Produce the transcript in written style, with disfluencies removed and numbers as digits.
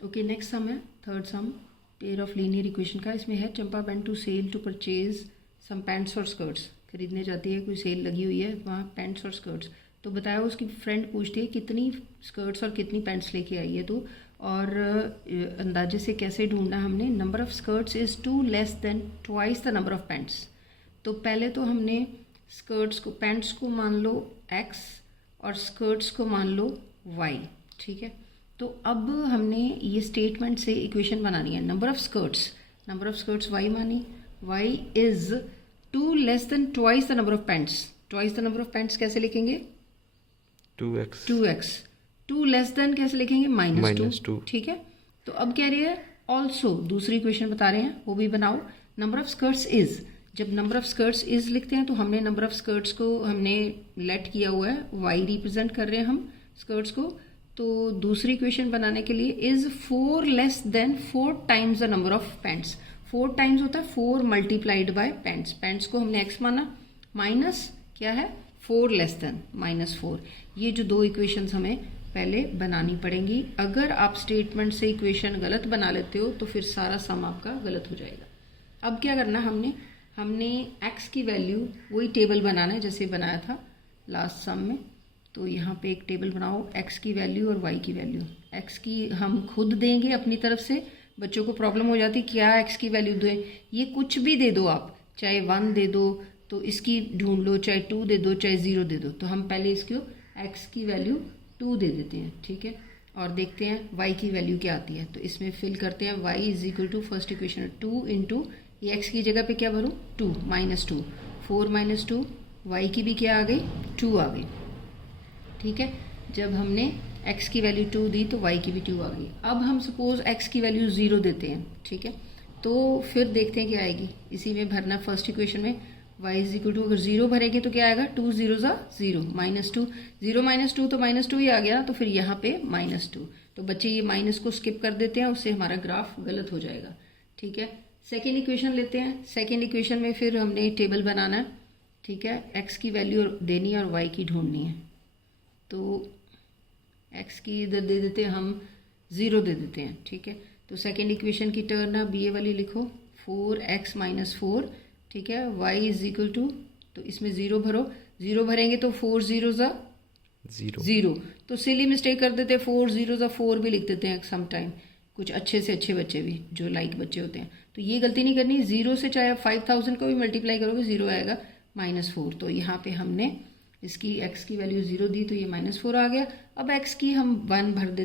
Okay, next sum है third sum, pair of linear equation का। इसमें है Champa went to sale to purchase some pants और skirts. खरीदने जाती है, कोई सेल लगी हुई है वहाँ पैंट्स और स्कर्ट्स। तो बताया उसकी फ्रेंड पूछती है कितनी स्कर्ट्स और कितनी पैंट्स लेके आई है तो, और अंदाजे से कैसे ढूंढना हमने। Number of skirts is 2 less than twice the number of pants. तो पहले तो हमने स्कर्ट्स को, पैंट्स को मान लो x और स्कर्ट्स को मान लो y, ठीक है। तो अब हमने ये स्टेटमेंट से इक्वेशन बनानी है। नंबर ऑफ स्कर्ट्स y मानी, y is 2 less than twice the number of pants. Twice the number of pants कैसे लिखेंगे? 2x। 2 लेस देन कैसे लिखेंगे? -2, ठीक है। तो अब कह रही है ऑल्सो, दूसरी इक्वेशन बता रहे हैं, वो भी बनाओ। नंबर ऑफ स्कर्ट्स इज, जब नंबर ऑफ स्कर्ट्स इज लिखते हैं तो हमने नंबर ऑफ स्कर्ट्स को हमने लेट किया हुआ है, y रिप्रेजेंट कर रहे हैं हम स्कर्ट्स को। तो दूसरी इक्वेशन बनाने के लिए is 4 less than 4 times the number of pants. 4 times होता है 4 मल्टीप्लाइड बाय पैंट्स। पैंट्स को हमने x माना, माइनस क्या है 4 लेस देन -4। ये जो दो इक्वेशंस हमें पहले बनानी पड़ेंगी। अगर आप स्टेटमेंट से इक्वेशन गलत बना लेते हो तो फिर सारा सम आपका गलत हो जाएगा। अब क्या करना हमने x की वैल्यू, वही टेबल बनाना है जैसे बनाया था लास्ट सम में। तो यहाँ पे एक टेबल बनाओ, x की वैल्यू और y की वैल्यू। x की हम खुद देंगे अपनी तरफ से, बच्चों को प्रॉब्लम हो जाती क्या x की वैल्यू दें। ये कुछ भी दे दो आप, चाहे 1 दे दो तो इसकी ढूंढ लो, चाहे 2 दे दो, चाहे 0 दे दो। तो हम पहले इसको x की वैल्यू 2 दे देते हैं, ठीक है। और देखते हैं y की वैल्यू क्या आती है। तो इसमें फिल करते हैं y is equal to first equation 2 into ये x की जगह पे क्या भरूँ 2 -2, 4 -2, y की भी क्या आ गई 2 आ गई, ठीक है। जब हमने x की वैल्यू 2 दी तो y की भी 2 आ गई। अब हम सपोज x की वैल्यू 0 देते हैं, ठीक है। तो फिर देखते हैं क्या आएगी, इसी में भरना फर्स्ट इक्वेशन में y इज इक्वल टू, अगर 0 भरेंगे तो क्या आएगा 2 0 0, -2, 0 -2 तो -2 ही आ गया। तो फिर यहाँ पे -2, तो बच्चे ये माइनस को स्किप कर देते हैं, उससे हमारा ग्राफ गलत हो जाएगा, ठीक है। सेकेंड इक्वेशन लेते हैं। सेकेंड इक्वेशन में फिर हमने टेबल बनाना है, ठीक है। x की वैल्यू देनी है और y की ढूंढनी है। तो x की इधर दे देते हैं हम 0 दे देते हैं, ठीक है। तो सेकेंड इक्वेशन की टर्न है बी ए वाली लिखो, 4x - 4, ठीक है। y इज इक्वल टू, तो इसमें 0 भरो, 0 भरेंगे तो 4 0 0, तो सिली मिस्टेक कर देते हैं, 4 0 4 भी लिख देते हैं सम टाइम, कुछ अच्छे से अच्छे बच्चे भी जो लाइक बच्चे होते हैं। तो ये गलती नहीं करनी, 0 से चाहे 5000 को भी मल्टीप्लाई करोगे 0 आएगा -4। तो यहाँ पे हमने इसकी x की वैल्यू 0 दी तो ये -4 आ गया। अब x की हम 1 भर देते